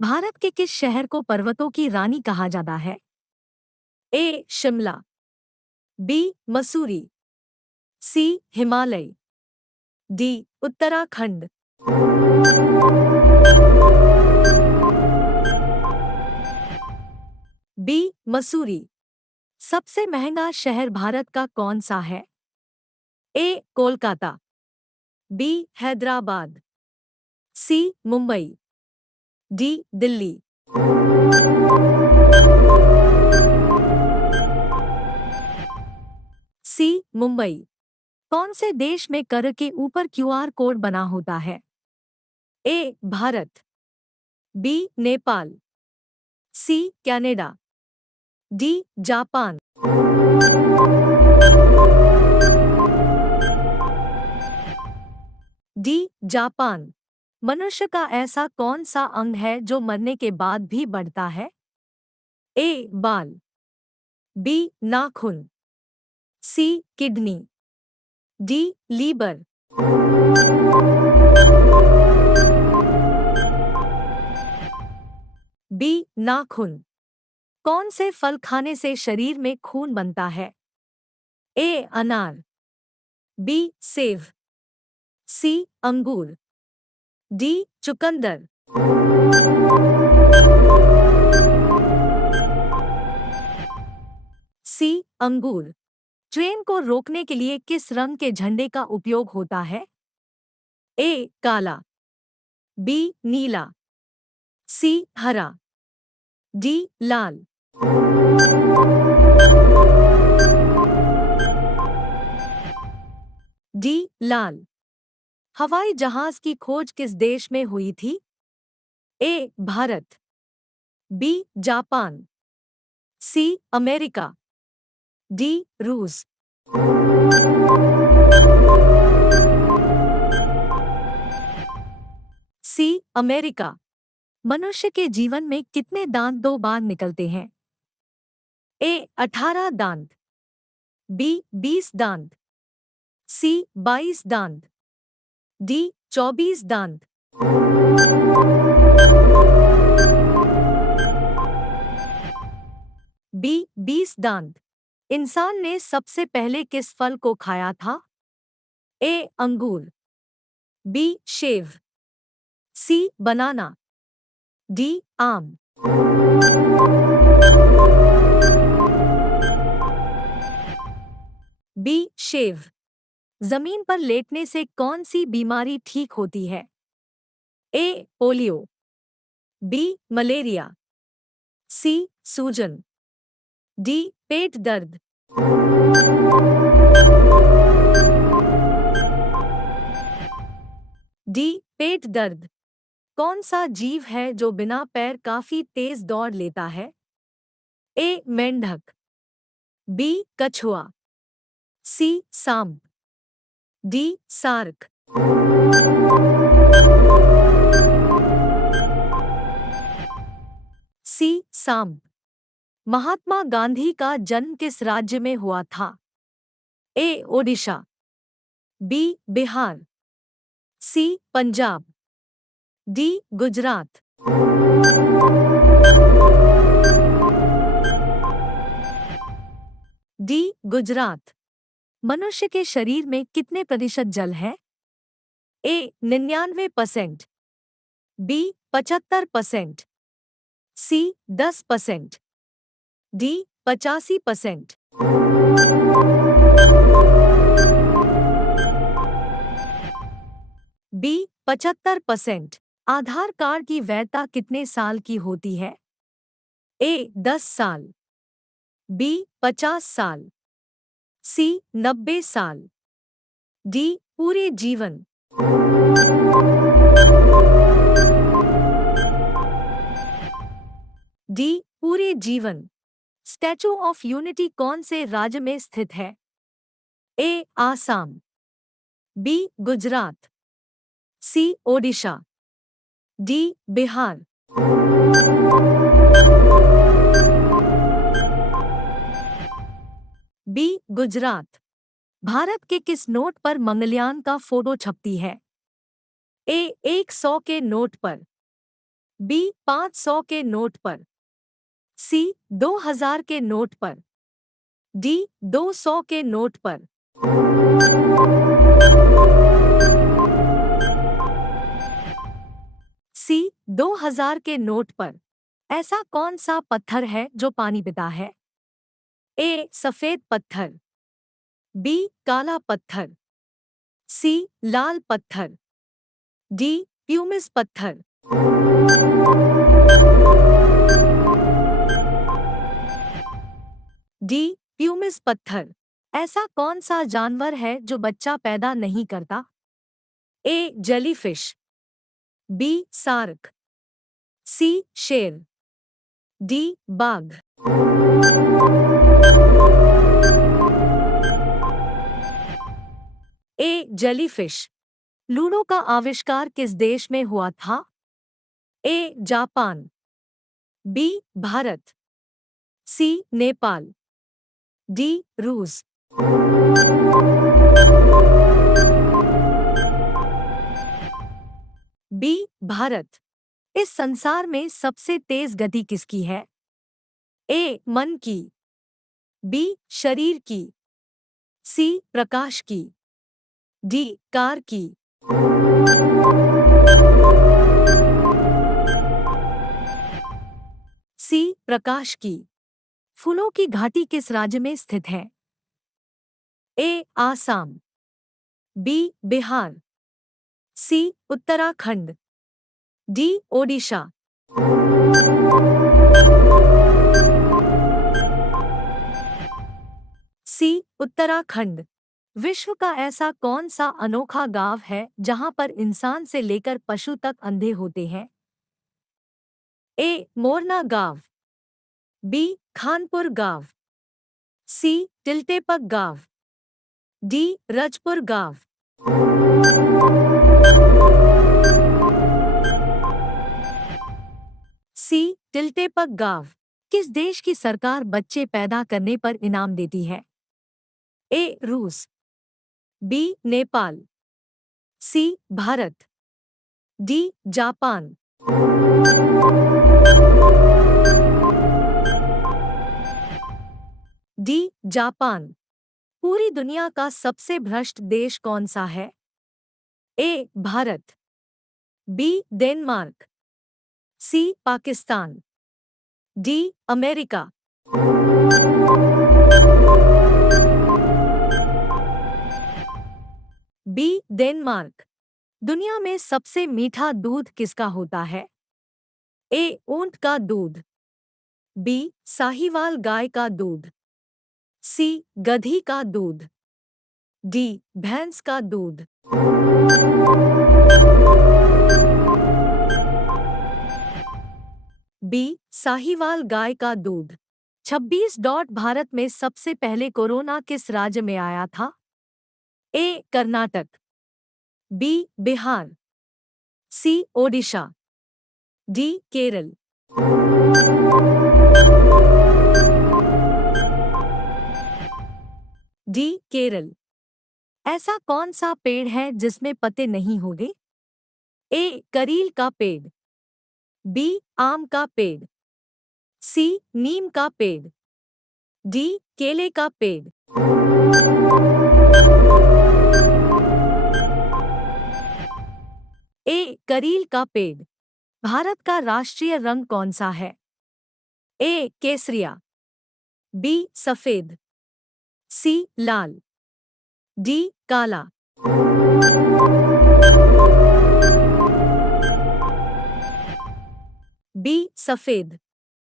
भारत के किस शहर को पर्वतों की रानी कहा जाता है? ए. शिमला, बी. मसूरी, सी. हिमालय, डी. उत्तराखंड। बी. मसूरी। सबसे महंगा शहर भारत का कौन सा है? ए. कोलकाता, बी. हैदराबाद, सी. मुंबई, डी. दिल्ली। सी. मुंबई। कौन से देश में कर के ऊपर क्यूआर कोड बना होता है? A. Bharat, B. Nepal, C. Canada, D. Japan. D. Japan. मनुष्य का ऐसा कौन सा अंग है जो मरने के बाद भी बढ़ता है? ए. बाल, बी. नाखून, C. Kidney, D. Liver. B. नाखून। कौन से फल खाने से शरीर में खून बनता है? ए. अनार, बी. सेब, सी. अंगूर, डी. चुकंदर। सी. अंगूर। ट्रेन को रोकने के लिए किस रंग के झंडे का उपयोग होता है? ए. काला, बी. नीला, सी. हरा, डी. लाल। डी. लाल। हवाई जहाज की खोज किस देश में हुई थी? A. Bharat, B. Japan, C. America, D. रूस। सी. अमेरिका। मनुष्य के जीवन में कितने दांत 2 बार निकलते हैं? ए. 18 दांत, बी. 20 दांत, सी. 22 दांत, डी. 24 दांत। बी. 20 दांत। इंसान ने सबसे पहले किस फल को खाया था? ए. अंगूर, बी. सेब, सी. बनाना, डी. आम। बी. सेब। जमीन पर लेटने से कौन सी बीमारी ठीक होती है? A. Polio, B. Malaria, C. सूजन, डी. पेट दर्द। डी. पेट दर्द। कौन सा जीव है जो बिना पैर काफी तेज दौड़ लेता है? ए. मेंढक, बी. कछुआ, सी. सांप, डी. सार्क। सी. सांप। महात्मा गांधी का जन्म किस राज्य में हुआ था? ए. ओडिशा, बी. बिहार, सी. पंजाब, डी. गुजरात। डी. गुजरात। मनुष्य के शरीर में कितने प्रतिशत जल है? ए. 99%, बी. 75%, सी. 10%, डी. 85%। बी. 75%। आधार कार्ड की वैधता कितने साल की होती है? ए. 10 साल, बी. 50 साल, सी. 90 साल, डी. पूरे जीवन। डी. पूरे जीवन। स्टैचू ऑफ यूनिटी कौन से राज्य में स्थित है? ए. आसाम, बी. गुजरात, सी. ओडिशा, डी. बिहार। बी. गुजरात। भारत के किस नोट पर मंगलयान का फोटो छपती है? ए. 100 के नोट पर, बी 500 के नोट पर, सी 2000 के नोट पर, डी 200 के नोट पर। सी 2000 के नोट पर। ऐसा कौन सा पत्थर है जो पानी पीता है? ए सफेद पत्थर, बी काला पत्थर, सी लाल पत्थर, डी प्यूमिस पत्थर। डी प्यूमिस पत्थर। ऐसा कौन सा जानवर है जो बच्चा पैदा नहीं करता? ए जेलीफिश, बी सार्क, सी शेर, डी बाघ। ए जेलीफिश। लूडो का आविष्कार किस देश में हुआ था? A Japan, B Bharat, C Nepal, D रूस। बी भारत। इस संसार में सबसे तेज गति किसकी है? ए मन की, बी शरीर की, सी प्रकाश की, डी कार की। सी प्रकाश की। फूलों की घाटी किस राज्य में स्थित है? ए आसाम, बी बिहार, सी उत्तराखंड, डी ओडिशा। सी उत्तराखंड। विश्व का ऐसा कौन सा अनोखा गांव है जहां पर इंसान से लेकर पशु तक अंधे होते हैं? ए मोरना गांव, बी खानपुर गांव, सी टिल्टेपक गांव, डी रजपुर गांव। सी टिल्टेपक गांव। किस देश की सरकार बच्चे पैदा करने पर इनाम देती है? ए रूस, B Nepal, C Bharat, D Japan. D Japan. पूरी दुनिया का सबसे भ्रष्ट देश कौन सा है? A Bharat, B Denmark, C Pakistan, D America. B Denmark. दुनिया में सबसे मीठा दूध किसका होता है? ए ऊंट का दूध, बी साहीवाल गाय का दूध, सी गधी का दूध, डी भैंस का दूध। बी साहीवाल गाय का दूध। 26 भारत में सबसे पहले कोरोना किस राज्य में आया था? ए कर्नाटक, बी बिहार, सी ओडिशा, डी केरल। डी केरल। ऐसा कौन सा पेड़ है जिसमें पत्ते नहीं होंगे? ए करील का पेड़, बी आम का पेड़, सी नीम का पेड़, डी केले का पेड़। ए करील का पेड़। भारत का राष्ट्रीय रंग कौन सा है? ए केसरिया, बी सफेद, सी लाल, डी काला। बी सफेद।